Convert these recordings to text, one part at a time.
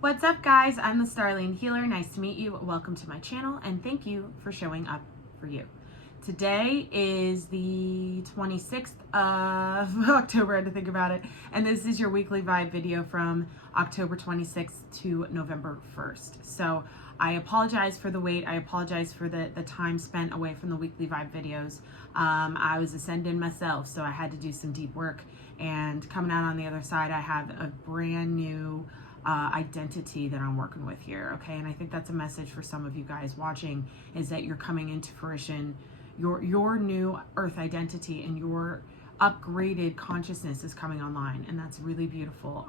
What's up, guys? I'm the Starlian Healer. Nice to meet you. Welcome to my channel, and thank you for showing up for you. Today is the 26th of October, I had to think about it, and this is your weekly vibe video from October 26th to November 1st. So I apologize for the wait. I apologize for the time spent away from the weekly vibe videos. I was ascending myself, so I had to do some deep work, and coming out on the other side, I have a brand new identity that I'm working with here, okay? And I think that's a message for some of you guys watching, is that you're coming into fruition. Your new earth identity and your upgraded consciousness is coming online, and that's really beautiful.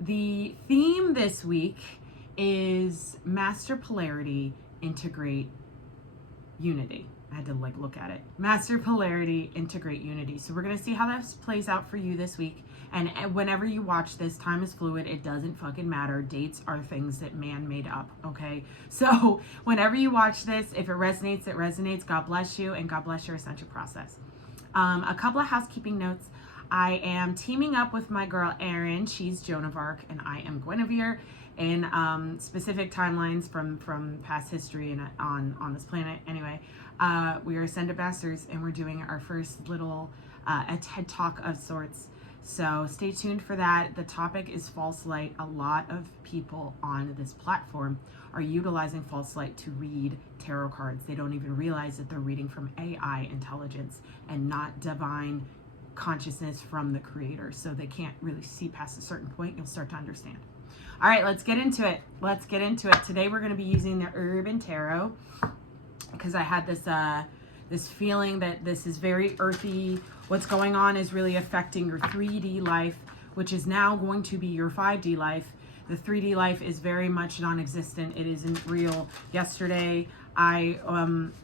The theme this week is Master Polarity, Integrate Unity. I had to look at it. Master Polarity, Integrate Unity. So we're going to see how this plays out for you this week. And whenever you watch this, time is fluid. It doesn't fucking matter. Dates are things that man made up, okay? So whenever you watch this, if it resonates, it resonates. God bless you, and God bless your ascension process. A couple of housekeeping notes. I am teaming up with my girl Erin. She's Joan of Arc, and I am Guinevere. In specific timelines from past history and on this planet. Anyway, we are Ascended Bastards, and we're doing our first little a TED Talk of sorts. So stay tuned for that. The topic is false light. A lot of people on this platform are utilizing false light to read tarot cards. They don't even realize that they're reading from AI intelligence and not divine consciousness from the creator. So they can't really see past a certain point. You'll start to understand. All right, let's get into it. Let's get into it. Today we're going to be using the Urban Tarot because I had this feeling that this is very earthy. What's going on is really affecting your 3D life, which is now going to be your 5D life. The 3D life is very much non-existent. It isn't real. Yesterday, I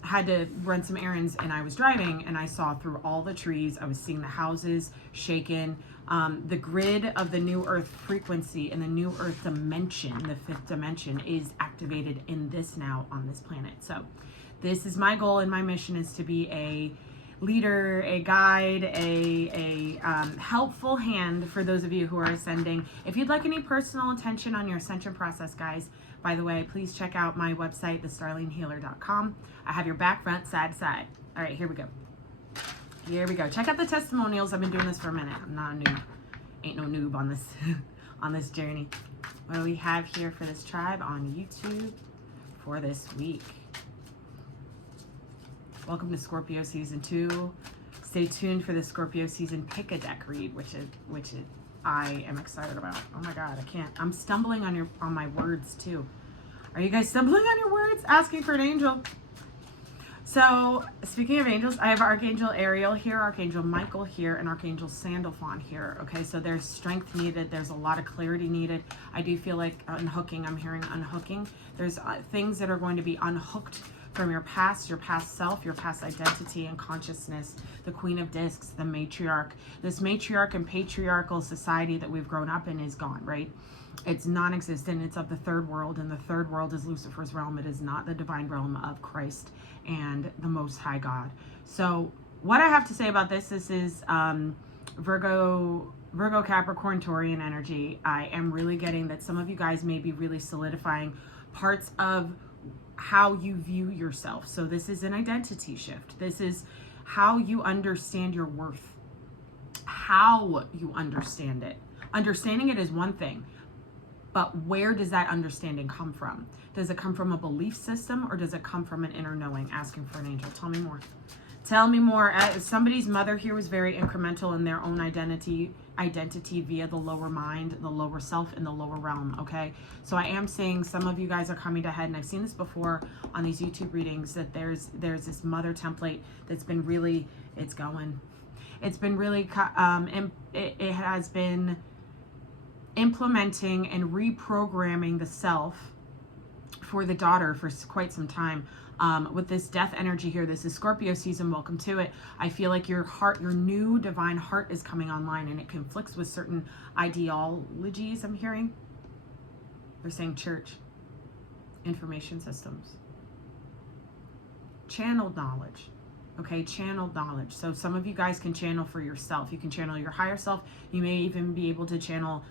had to run some errands, and I was driving, and I saw through all the trees. I was seeing the houses shaken. The grid of the new earth frequency and the new earth dimension, the 5th dimension, is activated in this now on this planet. So this is my goal, and my mission is to be a leader, a guide, a helpful hand for those of you who are ascending. If you'd like any personal attention on your ascension process, guys, by the way, please check out my website, thestarlianhealer.com. I have your back, front, side, side. All right, here we go. Here we go. Check out the testimonials. I've been doing this for a minute. I'm not a noob. Ain't no noob on this on this journey. What do we have here for this tribe on YouTube for this week? Welcome to Scorpio season 2. Stay tuned for the Scorpio season pick a deck read, which I am excited about. Oh my God, I can't. I'm stumbling on my words too. Are you guys stumbling on your words? Asking for an angel. So, speaking of angels, I have Archangel Ariel here, Archangel Michael here, and Archangel Sandalphon here. Okay, so there's strength needed. There's a lot of clarity needed. I do feel like unhooking. I'm hearing unhooking. There's things that are going to be unhooked from your past self, your past identity and consciousness. The Queen of Discs, the matriarch. This matriarch and patriarchal society that we've grown up in is gone, right? It's non-existent. It's of the third world, and the third world is Lucifer's realm. It is not the divine realm of Christ and the Most High God. So what I have to say about this is Virgo, Capricorn, Taurian energy. I am really getting that some of you guys may be really solidifying parts of how you view yourself. So this is an identity shift. This is how you understand your worth, how you understand it. Understanding it is one thing, but where does that understanding come from? Does it come from a belief system, or does it come from an inner knowing? Asking for an angel. Tell me more. Tell me more. Somebody's mother here was very incremental in their own identity via the lower mind, the lower self, and the lower realm, okay? So I am saying some of you guys are coming to head, and I've seen this before on these YouTube readings, that there's this mother template that's been really, it's been really, it has been implementing and reprogramming the self for the daughter for quite some time. With this death energy here, this is Scorpio season, welcome to it. I feel like your heart, your new divine heart is coming online, and it conflicts with certain ideologies I'm hearing. They're saying church, information systems, channeled knowledge, okay, channeled knowledge. So some of you guys can channel for yourself. You can channel your higher self. You may even be able to channel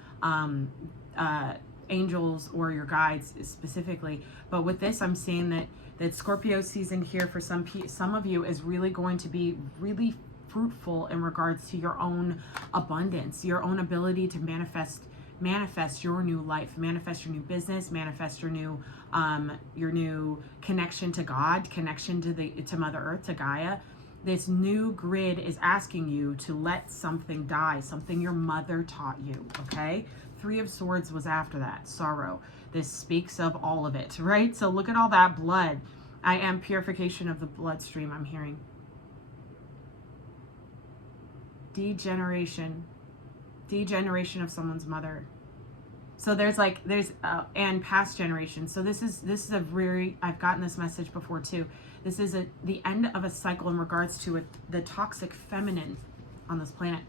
angels or your guides specifically. But with this, I'm seeing that Scorpio season here for some of you is really going to be really fruitful in regards to your own abundance, your own ability to manifest your new life, manifest your new business, manifest your new connection to God, connection to Mother Earth, to Gaia. This new grid is asking you to let something die, something your mother taught you, okay? 3 of Swords was after that, sorrow. This speaks of all of it, right? So look at all that blood. I am purification of the bloodstream, I'm hearing. Degeneration of someone's mother. So there's and past generations. So this is a very, I've gotten this message before too. This is the end of a cycle in regards to the toxic feminine on this planet.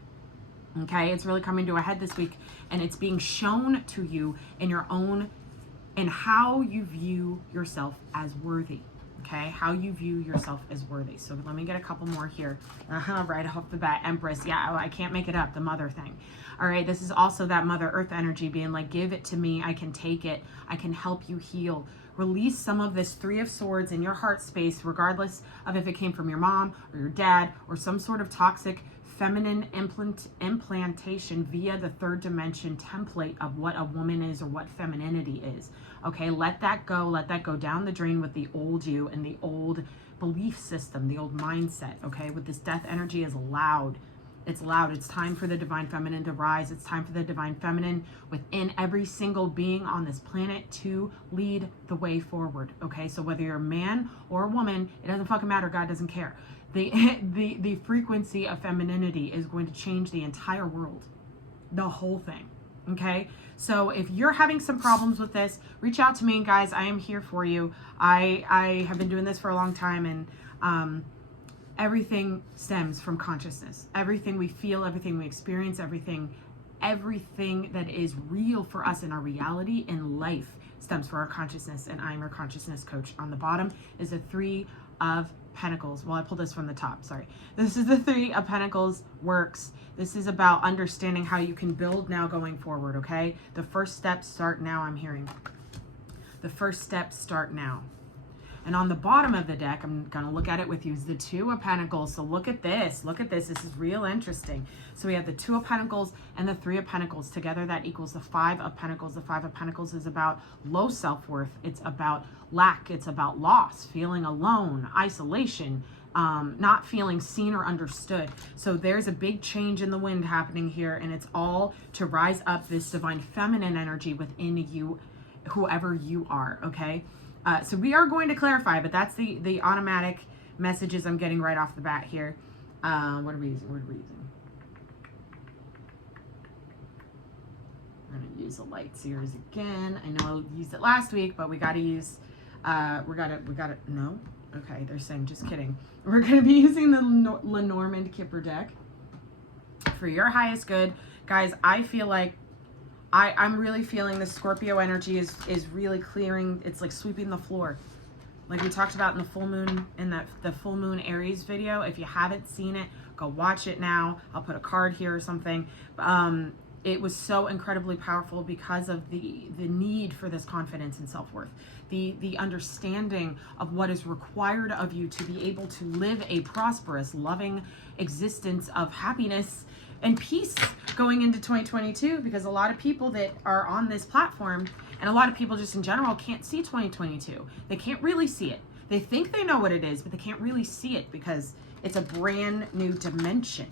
Okay, it's really coming to a head this week, and it's being shown to you in your own, and how you view yourself as worthy. Okay, how you view yourself as worthy. So let me get a couple more here. Right off the bat, Empress. Yeah, I can't make it up, the mother thing. All right, this is also that Mother Earth energy being like, give it to me, I can take it, I can help you heal. Release some of this 3 of Swords in your heart space, regardless of if it came from your mom or your dad or some sort of toxic feminine implantation via the 3rd dimension template of what a woman is or what femininity is. Okay, let that go down the drain with the old you and the old belief system, the old mindset. Okay, with this death energy is loud. It's loud. It's time for the divine feminine to rise. It's time for the divine feminine within every single being on this planet to lead the way forward. Okay, so whether you're a man or a woman, it doesn't fucking matter. God doesn't care. The frequency of femininity is going to change the entire world, the whole thing. Okay, so if you're having some problems with this, reach out to me, guys. I am here for you. I have been doing this for a long time, and everything stems from consciousness. Everything we feel, everything we experience, everything that is real for us in our reality in life stems from our consciousness, and I'm your consciousness coach. On the bottom is the 3 of Pentacles. Well, I pulled this from the top, sorry. This is the 3 of Pentacles works. This is about understanding how you can build now going forward, okay? The first steps start now, I'm hearing. The first steps start now. And on the bottom of the deck, I'm going to look at it with you, is the 2 of Pentacles. So look at this. Look at this. This is real interesting. So we have the 2 of Pentacles and the 3 of Pentacles. Together, that equals the 5 of Pentacles. The 5 of Pentacles is about low self-worth. It's about lack. It's about loss, feeling alone, isolation, not feeling seen or understood. So there's a big change in the wind happening here, and it's all to rise up this divine feminine energy within you, whoever you are, okay? So we are going to clarify, but that's the automatic messages I'm getting right off the bat here. What are we using? I'm going to use the light series again. I know I used it last week, but we got to use, no? Okay, they're saying, just kidding. We're going to be using the Lenormand Kipper deck for your highest good. Guys, I feel like I'm really feeling the Scorpio energy is really clearing. It's like sweeping the floor. Like we talked about in the full moon, in the full moon Aries video. If you haven't seen it, go watch it now. I'll put a card here or something. It was so incredibly powerful because of the need for this confidence and self-worth. The understanding of what is required of you to be able to live a prosperous, loving existence of happiness and peace going into 2022, because a lot of people that are on this platform, and a lot of people just in general, can't see 2022. They can't really see it. They think they know what it is, but they can't really see it because it's a brand new dimension.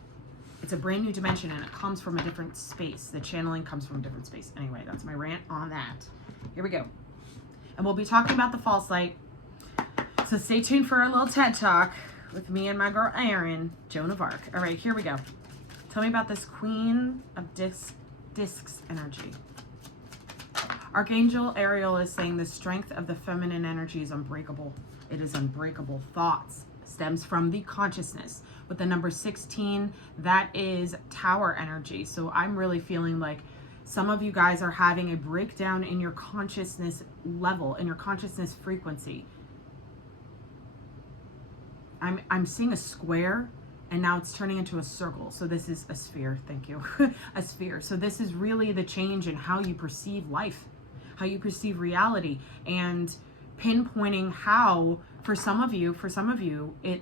It's a brand new dimension, and it comes from a different space. The channeling comes from a different space. Anyway, that's my rant on that. Here we go. And we'll be talking about the false light. So stay tuned for a little TED Talk with me and my girl Erin, Joan of Arc. All right, here we go. Tell me about this Queen of Discs energy. Archangel Ariel is saying the strength of the feminine energy is unbreakable. It is unbreakable. Thoughts stems from the consciousness. With the number 16, that is Tower energy. So I'm really feeling like some of you guys are having a breakdown in your consciousness level, in your consciousness frequency. I'm seeing a square, and now it's turning into a circle. So this is a sphere. Thank you. A sphere. So this is really the change in how you perceive life. how you perceive reality, and pinpointing how, for some of you,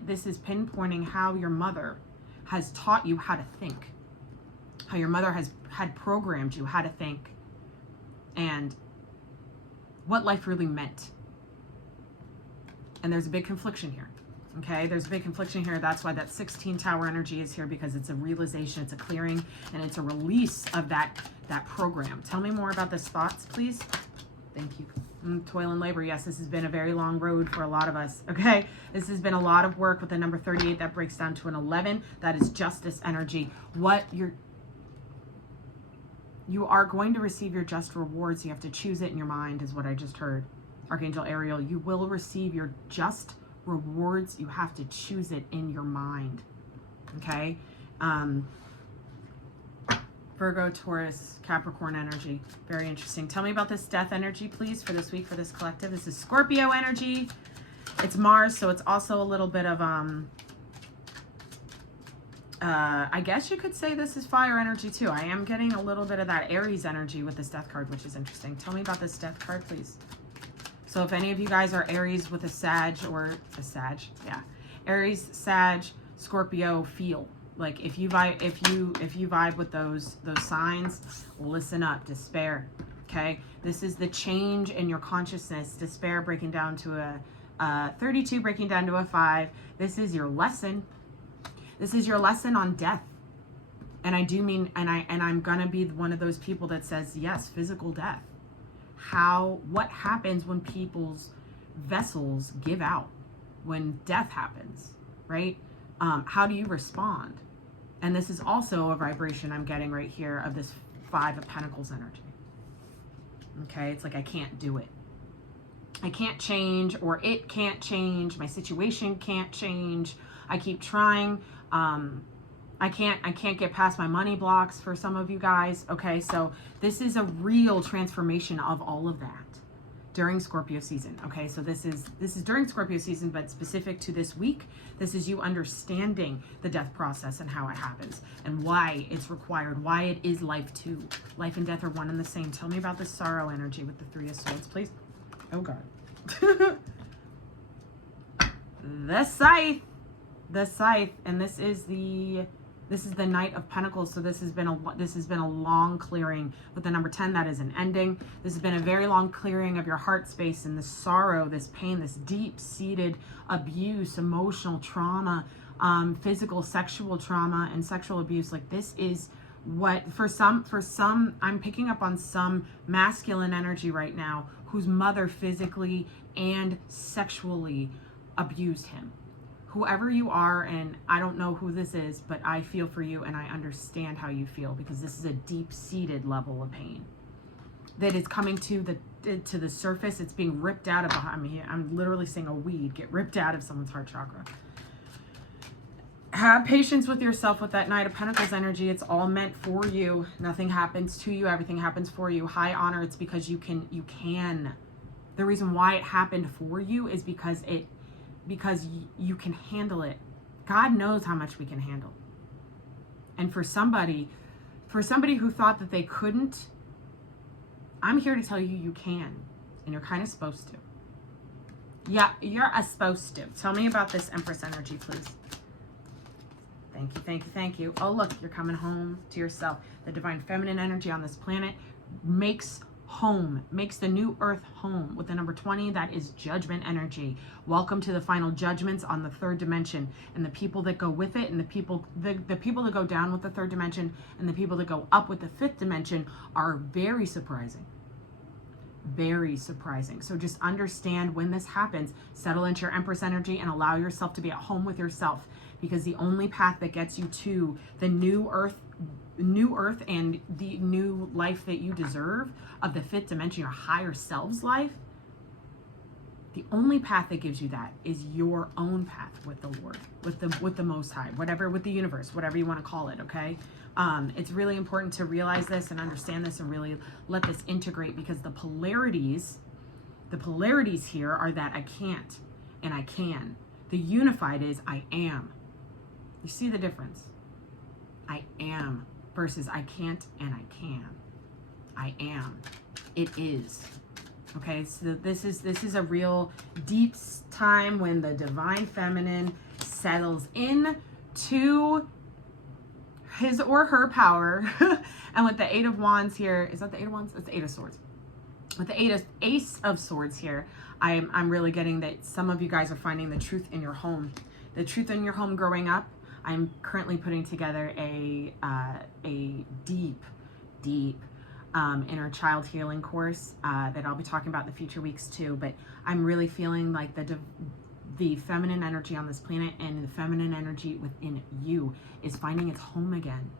this is pinpointing how your mother has taught you how to think, how your mother had programmed you how to think, and what life really meant. And there's a big confliction here. Okay, there's a big confliction here. That's why that 16 tower energy is here, because it's a realization, it's a clearing, and it's a release of that program. Tell me more about this thoughts, please. Thank you. Toil and labor. Yes, this has been a very long road for a lot of us. Okay, this has been a lot of work with the number 38 that breaks down to an 11. That is justice energy. You are going to receive your just rewards. You have to choose it in your mind, is what I just heard. Archangel Ariel, you will receive your just rewards. You have to choose it in your mind. Okay. Virgo, Taurus, Capricorn energy. Very interesting. Tell me about this death energy, please, for this week, for this collective. This is Scorpio energy. It's Mars, so it's also a little bit of, I guess you could say this is fire energy too. I am getting a little bit of that Aries energy with this death card, which is interesting. Tell me about this death card, please. So if any of you guys are Aries with a Sag, or a Sag, yeah. Aries, Sag, Scorpio, feel. Like if you vibe with those signs, listen up. Despair. Okay, this is the change in your consciousness. Despair breaking down to a 32, breaking down to a 5. This is your lesson. This is your lesson on death. And I do mean, and I'm gonna be one of those people that says yes, physical death. What happens when people's vessels give out, when death happens, right? How do you respond? And this is also a vibration I'm getting right here of this 5 of Pentacles energy. Okay, it's like I can't do it. I can't change, or it can't change. My situation can't change. I keep trying. I can't get past my money blocks for some of you guys. Okay, so this is a real transformation of all of that during Scorpio season. Okay, so this is during Scorpio season, but specific to this week. This is you understanding the death process and how it happens and why it's required, why it is life too. Life and death are one and the same. Tell me about the sorrow energy with the 3 of Swords, please. Oh God. The scythe, and this is the Knight of Pentacles. So this has been a long clearing with the number 10. That is an ending. This has been a very long clearing of your heart space and this sorrow, this pain, this deep-seated abuse, emotional trauma, physical, sexual trauma, and sexual abuse. Like this is what for some I'm picking up on some masculine energy right now whose mother physically and sexually abused him. Whoever you are, and I don't know who this is, but I feel for you and I understand how you feel, because this is a deep-seated level of pain that is coming to the surface. It's being ripped out of behind me. I'm literally seeing a weed get ripped out of someone's heart chakra. Have patience with yourself with that Knight of Pentacles energy. It's all meant for you. Nothing happens to you. Everything happens for you. High honor. It's because you can. The reason why it happened for you is because you can handle it. God knows how much we can handle. And for somebody who thought that they couldn't, I'm here to tell you you can. And you're kind of supposed to. Yeah, you're supposed to. Tell me about this Empress energy, please. Thank you, thank you, thank you. Oh, look, you're coming home to yourself. The divine feminine energy on this planet makes the new earth home with the number 20. That is judgment energy. Welcome to the final judgments on the 3rd dimension, and the people that go with it, and the people that go down with the 3rd dimension, and the people that go up with the 5th dimension are very surprising. Very surprising. So just understand when this happens, settle into your Empress energy and allow yourself to be at home with yourself, because the only path that gets you to the new earth and the new life that you deserve of the 5th dimension, your higher self's life, the only path that gives you that is your own path with the Lord, with the Most High, whatever, with the universe, whatever you want to call it. Okay, it's really important to realize this and understand this and really let this integrate, because the polarities here are that I can't and I can. The unified is I am. You see the difference? I am versus I can't and I can. I am. It is. Okay, so this is a real deep time when the divine feminine settles in to his or her power. And with the Eight of Wands here, is that the Eight of Wands? It's the Eight of Swords. With the Ace of Swords here, I'm really getting that some of you guys are finding the truth in your home. The truth in your home growing up. I'm currently putting together a deep inner child healing course that I'll be talking about in the future weeks too. But I'm really feeling like the feminine energy on this planet and the feminine energy within you is finding its home again,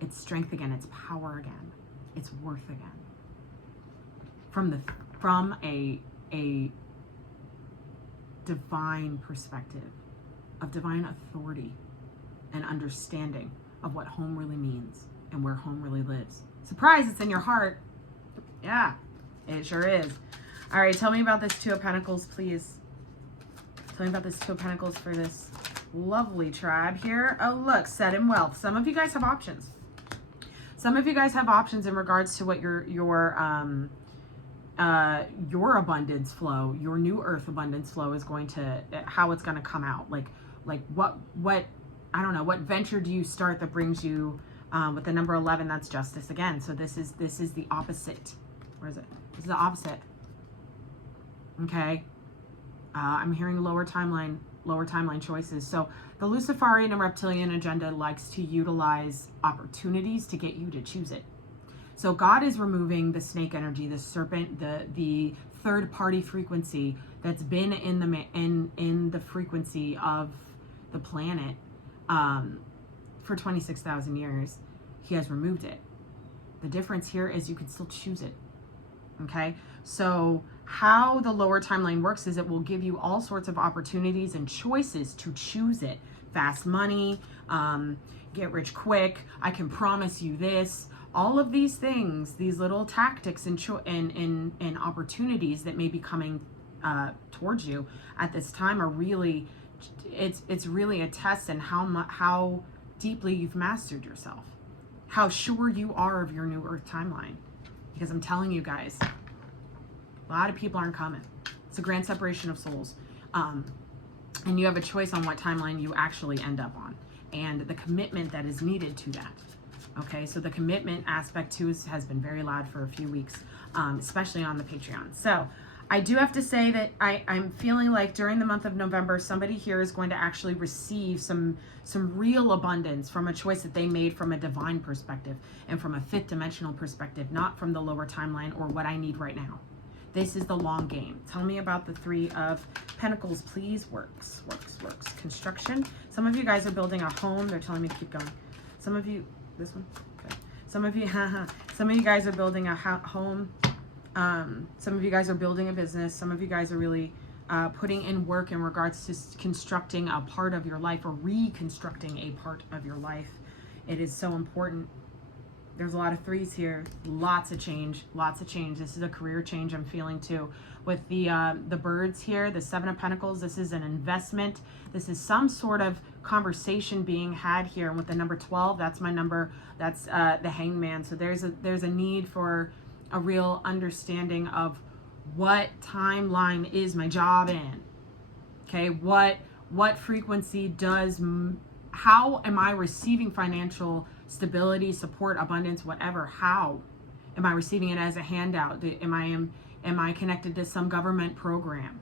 its strength again, its power again, its worth again. From a divine perspective, of divine authority and understanding of what home really means and where home really lives. Surprise, it's in your heart. Yeah, it sure is. All right, tell me about this Two of Pentacles, please. Tell me about this Two of Pentacles for this lovely tribe here. Oh, look, set in wealth. Some of you guys have options. Some of you guys have options in regards to what your abundance flow, your new earth abundance flow is going to, how it's going to come out. Like what, I don't know, what venture do you start that brings you, with the number 11, that's justice again. So this is the opposite. Where is it? This is the opposite. Okay. I'm hearing lower timeline choices. So the Luciferian and reptilian agenda likes to utilize opportunities to get you to choose it. So God is removing the snake energy, the serpent, the third party frequency that's been in the frequency of the planet for 26,000 years. He has removed it. The difference here is you can still choose it. Okay, so how the lower timeline works is it will give you all sorts of opportunities and choices to choose it. Fast money, get rich quick, I can promise you this. All of these things, these little tactics and opportunities that may be coming towards you at this time are really, it's really a test in how deeply you've mastered yourself, how sure you are of your new earth timeline. Because I'm telling you guys, a lot of people aren't coming. It's a grand separation of souls. And you have a choice on what timeline you actually end up on and the commitment that is needed to that. Okay, so the commitment aspect too has been very loud for a few weeks, especially on the Patreon. So I do have to say that I'm feeling like during the month of November, somebody here is going to actually receive some real abundance from a choice that they made from a divine perspective and from a fifth dimensional perspective, not from the lower timeline or what I need right now. This is the long game. Tell me about the Three of Pentacles, please. Works. Construction. Some of you guys are building a home. They're telling me to keep going. Some of you, this one? Okay. Some of you guys are building a home. Some of you guys are building a business. Some of you guys are really putting in work in regards to constructing a part of your life or reconstructing a part of your life. It is so important. There's a lot of threes here. Lots of change. This is a career change I'm feeling too. With the birds here, the Seven of Pentacles, this is an investment. This is some sort of conversation being had here. And with the number 12, that's my number. That's the Hangman. So there's a need for a real understanding of what timeline is my job in. Okay, what frequency does, how am I receiving financial stability, support, abundance, whatever? How am I receiving it as a handout? Am I connected to some government program?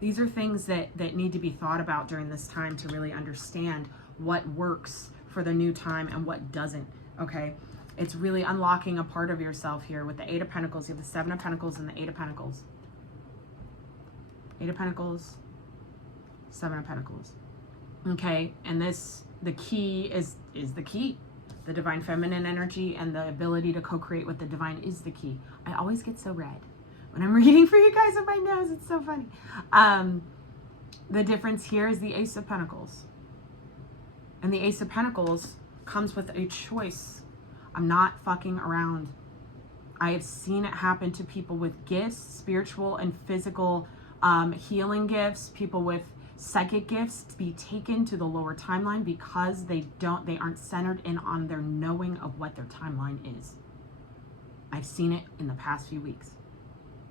These are things that need to be thought about during this time to really understand what works for the new time and what doesn't. Okay, it's really unlocking a part of yourself here. With the Eight of Pentacles, you have the Seven of Pentacles and the Eight of Pentacles. Eight of Pentacles, Seven of Pentacles. Okay, and the key is the key. The divine feminine energy and the ability to co-create with the divine is the key. I always get so red when I'm reading for you guys with my nose. It's so funny. The difference here is the Ace of Pentacles. And the Ace of Pentacles comes with a choice. I'm not fucking around. I have seen it happen to people with gifts, spiritual and physical healing gifts, people with psychic gifts to be taken to the lower timeline because they aren't centered in on their knowing of what their timeline is. I've seen it in the past few weeks.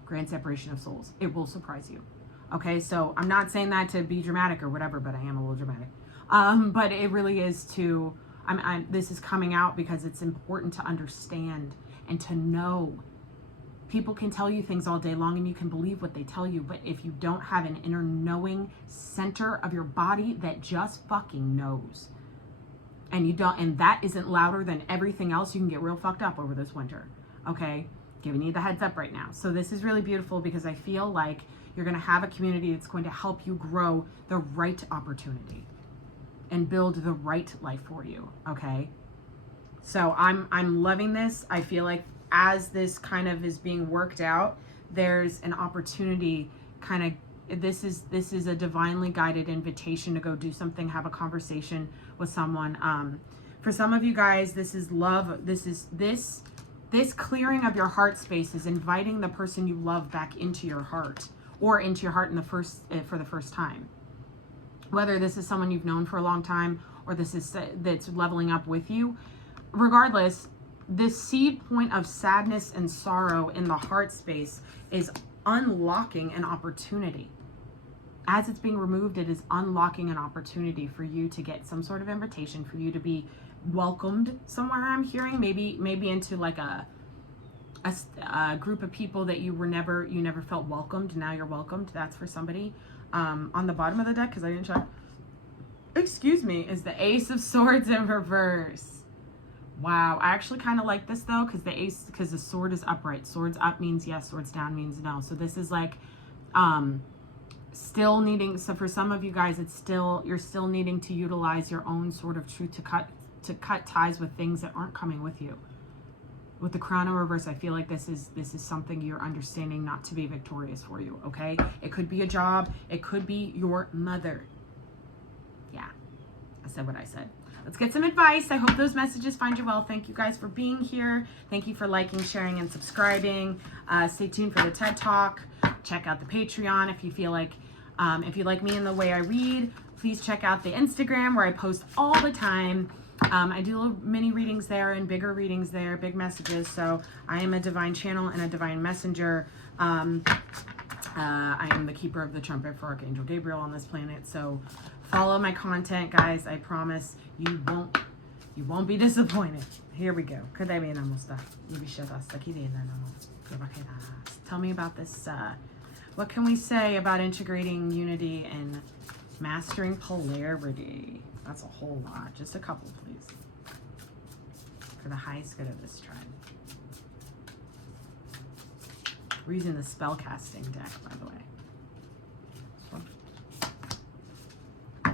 grand separation of souls. It will surprise you. Okay, so I'm not saying that to be dramatic or whatever, but I am a little dramatic. But it really is to, this is coming out because it's important to understand and to know. People can tell you things all day long and you can believe what they tell you, but if you don't have an inner knowing center of your body that just fucking knows, and you don't, and that isn't louder than everything else, you can get real fucked up over this winter. Okay, giving you the heads up right now. So this is really beautiful because I feel like you're going to have a community that's going to help you grow the right opportunity and build the right life for you. Okay, so I'm loving this. I feel like as this kind of is being worked out, there's an opportunity. Kind of, this is a divinely guided invitation to go do something, have a conversation with someone. For some of you guys, this is love. This clearing of your heart space is inviting the person you love back into your heart, or into your heart for the first time. Whether this is someone you've known for a long time, or that's leveling up with you, regardless, this seed point of sadness and sorrow in the heart space is unlocking an opportunity. As it's being removed, it is unlocking an opportunity for you to get some sort of invitation, for you to be welcomed somewhere. I'm hearing maybe into like a group of people that you never felt welcomed. Now you're welcomed. That's for somebody. On the bottom of the deck, because I didn't check, excuse me, is the Ace of Swords in reverse. Wow, I actually kind of like this though, because the sword is upright. Swords up means yes, swords down means no. So this is like still needing, so for some of you guys, you're still needing to utilize your own sort of truth to cut ties with things that aren't coming with you. With the Crown in reverse, I feel like this is something you're understanding not to be victorious for you. Okay, it could be a job, it could be your mother. Yeah, I said what I said. Let's get some advice. I hope those messages find you well. Thank you guys for being here. Thank you for liking, sharing, and subscribing. Stay tuned for the TED Talk. Check out the Patreon if you feel like, if you like me and the way I read. Please check out the Instagram where I post all the time. I do little mini readings there and bigger readings there, big messages. So I am a divine channel and a divine messenger. I am the keeper of the trumpet for Archangel Gabriel on this planet. So follow my content, guys. I promise you won't be disappointed. Here we go. Tell me about this. What can we say about integrating unity and mastering polarity? That's a whole lot. Just a couple, please. For the highest good of this tribe. We're using the spellcasting deck, by the way.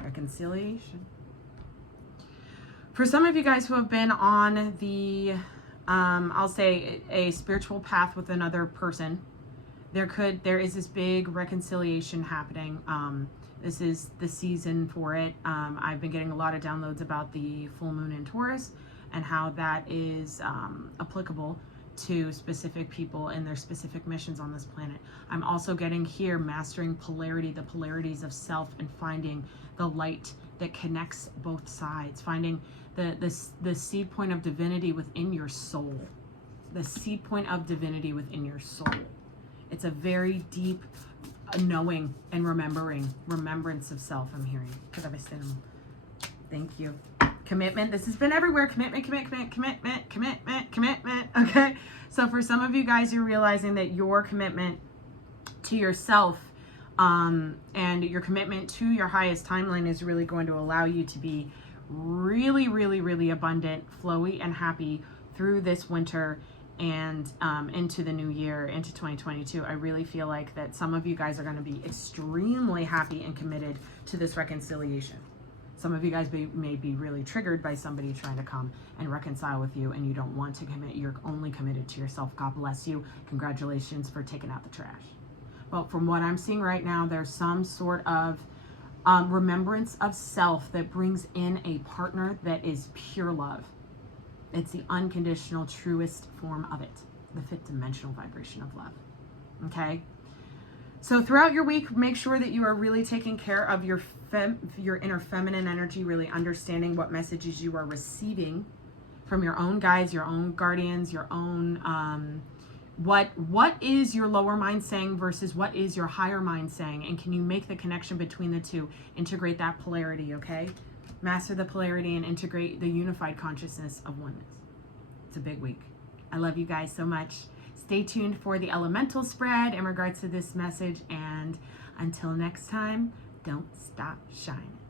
Reconciliation. For some of you guys who have been on the, I'll say a spiritual path with another person, there is this big reconciliation happening. This is the season for it. I've been getting a lot of downloads about the full moon in Taurus and how that is applicable to specific people and their specific missions on this planet. I'm also getting here mastering polarity, the polarities of self, and finding the light that connects both sides, finding the seed point of divinity within your soul, the seed point of divinity within your soul. It's a very deep knowing and remembrance of self. I'm hearing. Thank you. Commitment. This has been everywhere. Commitment. Okay. So for some of you guys, you're realizing that your commitment to yourself and your commitment to your highest timeline is really going to allow you to be really, really, really abundant, flowy, and happy through this winter and into the new year, into 2022. I really feel like that some of you guys are going to be extremely happy and committed to this reconciliation. Some of you guys may be really triggered by somebody trying to come and reconcile with you, and you don't want to commit. You're only committed to yourself. God bless you. Congratulations for taking out the trash. But from what I'm seeing right now, there's some sort of remembrance of self that brings in a partner that is pure love. It's the unconditional, truest form of it, the fifth dimensional vibration of love. Okay? So throughout your week, make sure that you are really taking care of your inner feminine energy, really understanding what messages you are receiving from your own guides, your own guardians, your own What is your lower mind saying versus what is your higher mind saying? And can you make the connection between the two? Integrate that polarity, okay? Master the polarity and integrate the unified consciousness of oneness. It's a big week. I love you guys so much. Stay tuned for the elemental spread in regards to this message. And until next time, don't stop shining.